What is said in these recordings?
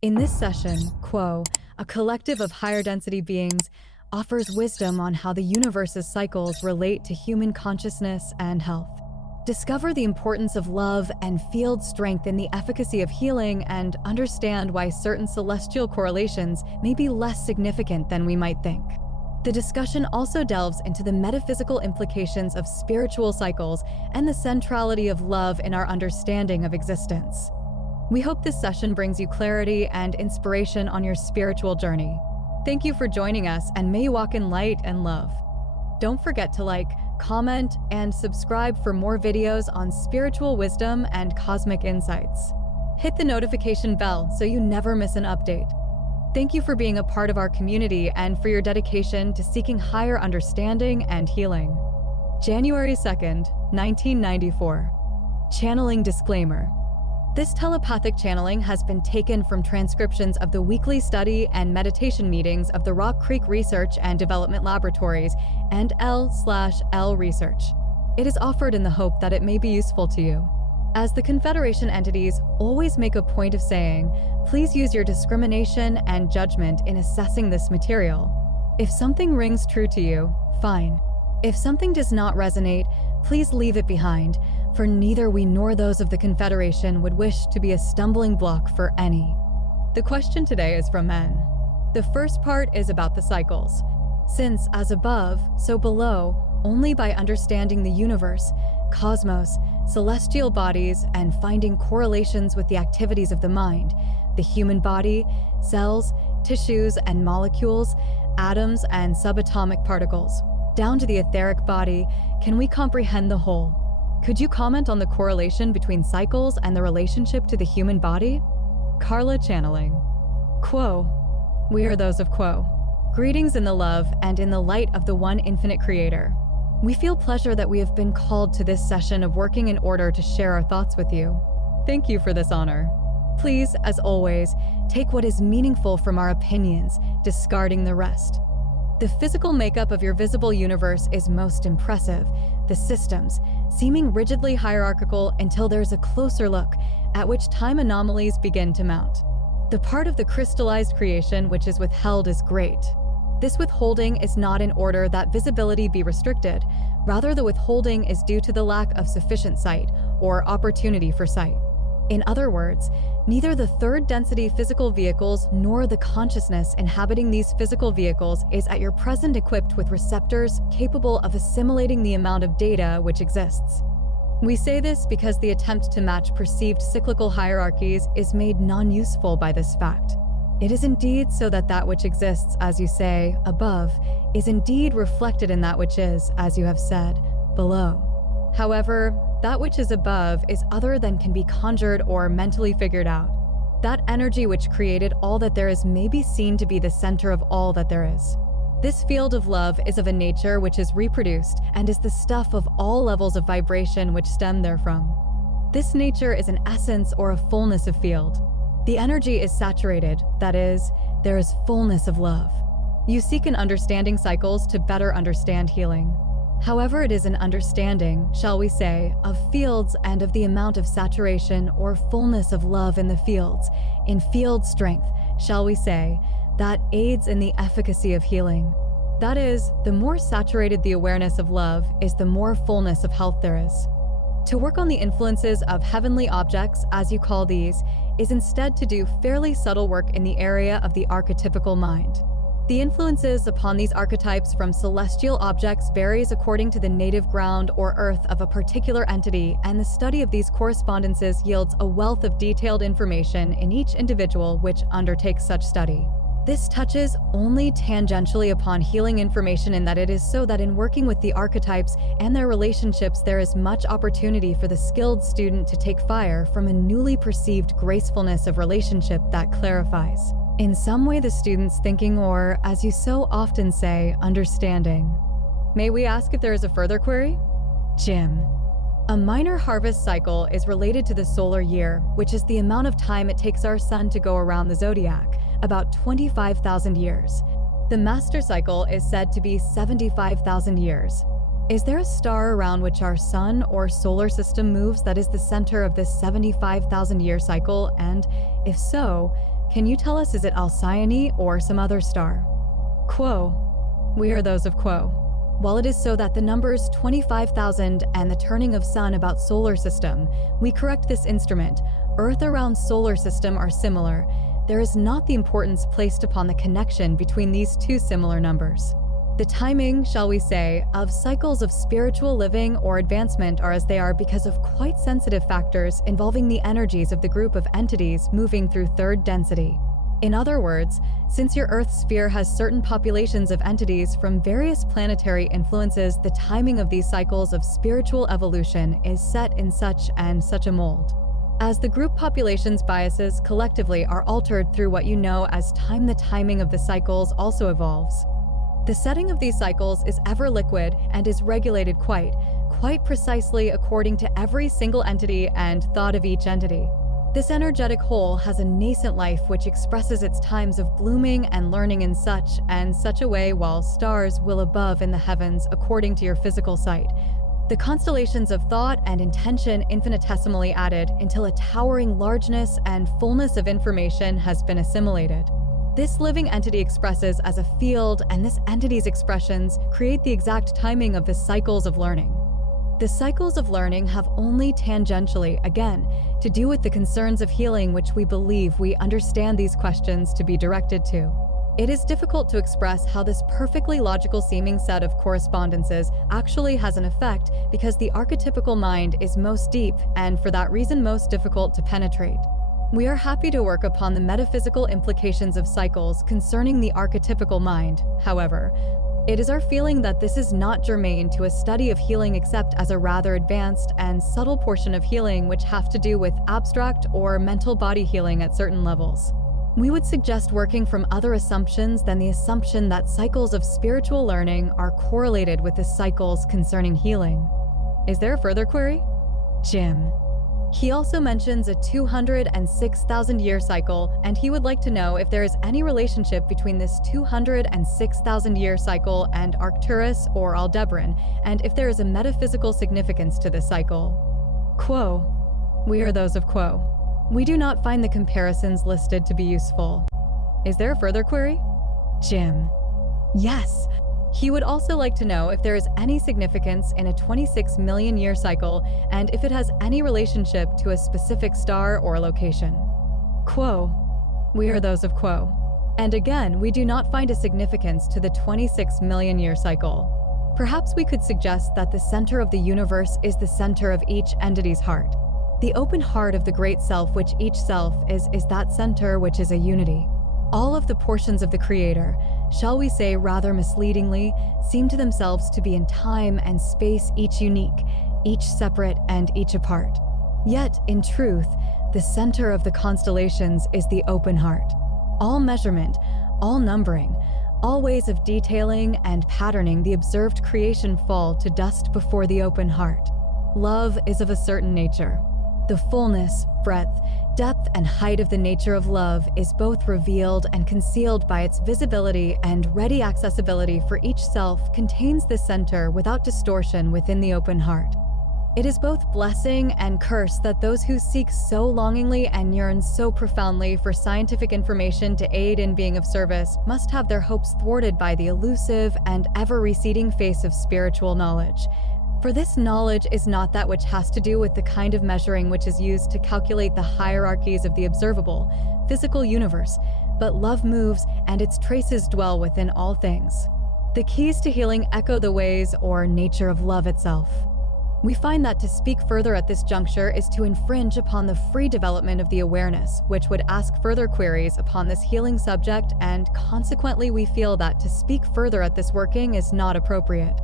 In this session, Quo, a collective of higher density beings, offers wisdom on how the universe's cycles relate to human consciousness and health. Discover the importance of love and field strength in the efficacy of healing, and understand why certain celestial correlations may be less significant than we might think. The discussion also delves into the metaphysical implications of spiritual cycles and the centrality of love in our understanding of existence. We hope this session brings you clarity and inspiration on your spiritual journey. Thank you for joining us, and may you walk in light and love. Don't forget to like, comment, and subscribe for more videos on spiritual wisdom and cosmic insights. Hit the notification bell so you never miss an update. Thank you for being a part of our community and for your dedication to seeking higher understanding and healing. January 2nd, 1994. Channeling disclaimer. This telepathic channeling has been taken from transcriptions of the weekly study and meditation meetings of the Rock Creek Research and Development Laboratories and L/L Research. It is offered in the hope that it may be useful to you. As the Confederation entities always make a point of saying, please use your discrimination and judgment in assessing this material. If something rings true to you, fine. If something does not resonate, please leave it behind, for neither we nor those of the Confederation would wish to be a stumbling block for any. The question today is from men. The first part is about the cycles. Since, as above, so below, only by understanding the universe, cosmos, celestial bodies, and finding correlations with the activities of the mind, the human body, cells, tissues, and molecules, atoms, and subatomic particles, down to the etheric body, can we comprehend the whole. Could you comment on the correlation between cycles and the relationship to the human body? Carla channeling. Quo. We are those of Quo. Greetings in the love and in the light of the one infinite creator. We feel pleasure that we have been called to this session of working in order to share our thoughts with you. Thank you for this honor. Please, as always, take what is meaningful from our opinions, discarding the rest. The physical makeup of your visible universe is most impressive, the systems seeming rigidly hierarchical until there's a closer look, at which time anomalies begin to mount. The part of the crystallized creation which is withheld is great. This withholding is not in order that visibility be restricted, rather the withholding is due to the lack of sufficient sight, or opportunity for sight. In other words, neither the third density physical vehicles nor the consciousness inhabiting these physical vehicles is at your present equipped with receptors capable of assimilating the amount of data which exists. We say this because the attempt to match perceived cyclical hierarchies is made non-useful by this fact. It is indeed so that that which exists, as you say, above, is indeed reflected in that which is, as you have said, below. However, that which is above is other than can be conjured or mentally figured out. That energy which created all that there is may be seen to be the center of all that there is. This field of love is of a nature which is reproduced and is the stuff of all levels of vibration which stem therefrom. This nature is an essence or a fullness of field. The energy is saturated, that is, there is fullness of love. You seek an understanding cycles to better understand healing. However, it is an understanding, shall we say, of fields and of the amount of saturation or fullness of love in the fields, in field strength, shall we say, that aids in the efficacy of healing. That is, the more saturated the awareness of love is, the more fullness of health there is. To work on the influences of heavenly objects, as you call these, is instead to do fairly subtle work in the area of the archetypical mind. The influences upon these archetypes from celestial objects varies according to the native ground or earth of a particular entity, and the study of these correspondences yields a wealth of detailed information in each individual which undertakes such study. This touches only tangentially upon healing information, in that it is so that in working with the archetypes and their relationships there is much opportunity for the skilled student to take fire from a newly perceived gracefulness of relationship that clarifies in some way the student's thinking, or, as you so often say, understanding. May we ask if there is a further query? Jim. A minor harvest cycle is related to the solar year, which is the amount of time it takes our sun to go around the zodiac, about 25,000 years. The master cycle is said to be 75,000 years. Is there a star around which our sun or solar system moves that is the center of this 75,000-year cycle? And if so, Can you tell us, is it Alcyone or some other star? Quo. We are those of Quo. While it is so that the numbers 25,000 and the turning of sun about solar system, we correct this instrument. Earth around solar system are similar. There is not the importance placed upon the connection between these two similar numbers. The timing, shall we say, of cycles of spiritual living or advancement are as they are because of quite sensitive factors involving the energies of the group of entities moving through third density. In other words, since your Earth sphere has certain populations of entities from various planetary influences, the timing of these cycles of spiritual evolution is set in such and such a mold. As the group population's biases collectively are altered through what you know as time, the timing of the cycles also evolves. The setting of these cycles is ever liquid and is regulated quite precisely according to every single entity and thought of each entity. This energetic whole has a nascent life which expresses its times of blooming and learning in such and such a way, while stars will above in the heavens according to your physical sight. The constellations of thought and intention infinitesimally added until a towering largeness and fullness of information has been assimilated. This living entity expresses as a field, and this entity's expressions create the exact timing of the cycles of learning. The cycles of learning have only tangentially, again, to do with the concerns of healing which we believe we understand these questions to be directed to. It is difficult to express how this perfectly logical seeming set of correspondences actually has an effect because the archetypical mind is most deep and for that reason most difficult to penetrate. We are happy to work upon the metaphysical implications of cycles concerning the archetypical mind. However, it is our feeling that this is not germane to a study of healing except as a rather advanced and subtle portion of healing which have to do with abstract or mental body healing at certain levels. We would suggest working from other assumptions than the assumption that cycles of spiritual learning are correlated with the cycles concerning healing. Is there a further query? Jim. He also mentions a 206,000-year cycle, and he would like to know if there is any relationship between this 206,000-year cycle and Arcturus or Aldebaran, and if there is a metaphysical significance to this cycle. Quo. We are those of Quo. We do not find the comparisons listed to be useful. Is there a further query? Jim. Yes. He would also like to know if there is any significance in a 26 million year cycle and if it has any relationship to a specific star or location. Quo. We are those of Quo. And again, we do not find a significance to the 26 million year cycle. Perhaps we could suggest that the center of the universe is the center of each entity's heart. The open heart of the great self, which each self is that center which is a unity. All of the portions of the Creator, shall we say rather misleadingly, seem to themselves to be in time and space each unique, each separate and each apart. Yet, in truth, the center of the constellations is the open heart. All measurement, all numbering, all ways of detailing and patterning the observed creation fall to dust before the open heart. Love is of a certain nature. The fullness, breadth, depth, and height of the nature of love is both revealed and concealed by its visibility, and ready accessibility for each self contains the center without distortion within the open heart. It is both blessing and curse that those who seek so longingly and yearn so profoundly for scientific information to aid in being of service must have their hopes thwarted by the elusive and ever-receding face of spiritual knowledge. For this knowledge is not that which has to do with the kind of measuring which is used to calculate the hierarchies of the observable, physical universe, but love moves and its traces dwell within all things. The keys to healing echo the ways or nature of love itself. We find that to speak further at this juncture is to infringe upon the free development of the awareness, which would ask further queries upon this healing subject, and consequently we feel that to speak further at this working is not appropriate.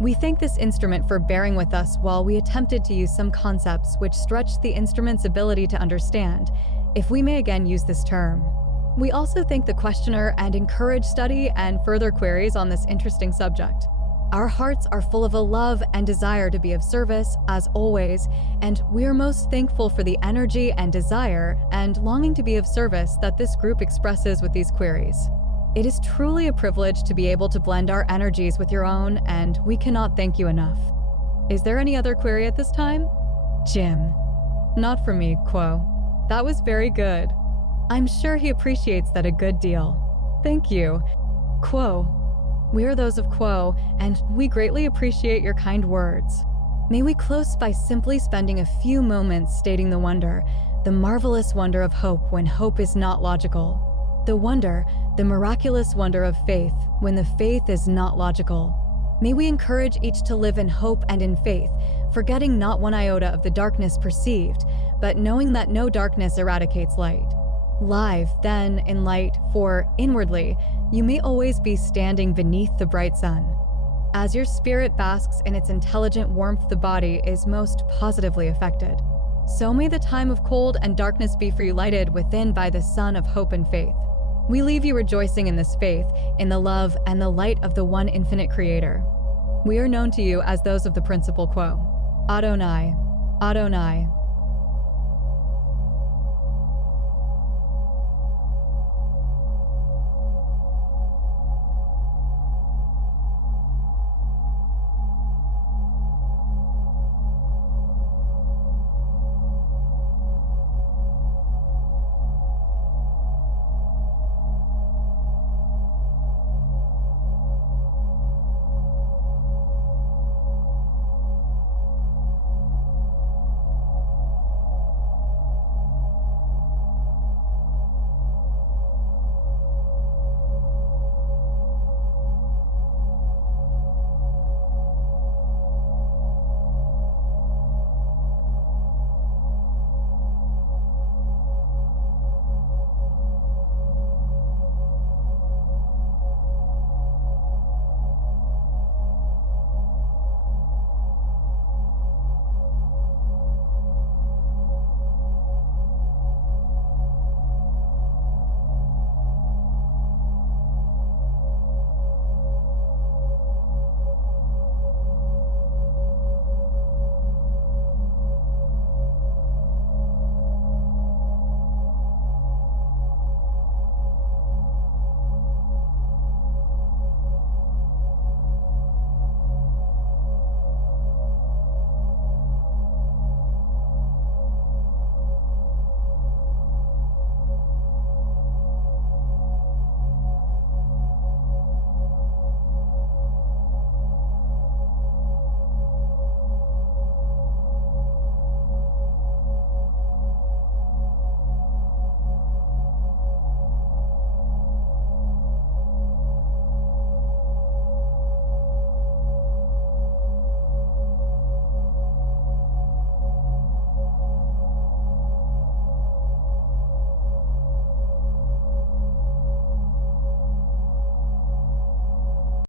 We thank this instrument for bearing with us while we attempted to use some concepts which stretched the instrument's ability to understand, if we may again use this term. We also thank the questioner and encourage study and further queries on this interesting subject. Our hearts are full of a love and desire to be of service, as always, and we are most thankful for the energy and desire and longing to be of service that this group expresses with these queries. It is truly a privilege to be able to blend our energies with your own, and we cannot thank you enough. Is there any other query at this time? Jim. Not for me, Quo. That was very good. I'm sure he appreciates that a good deal. Thank you. Quo. We are those of Quo, and we greatly appreciate your kind words. May we close by simply spending a few moments stating the wonder, the marvelous wonder of hope when hope is not logical. The wonder, the miraculous wonder of faith when the faith is not logical. May we encourage each to live in hope and in faith, forgetting not one iota of the darkness perceived, but knowing that no darkness eradicates light. Live, then, in light, for, inwardly, you may always be standing beneath the bright sun. As your spirit basks in its intelligent warmth, the body is most positively affected. So may the time of cold and darkness be for you lighted within by the sun of hope and faith. We leave you rejoicing in this faith, in the love and the light of the one infinite Creator. We are known to you as those of the principle Quo. Adonai, Adonai.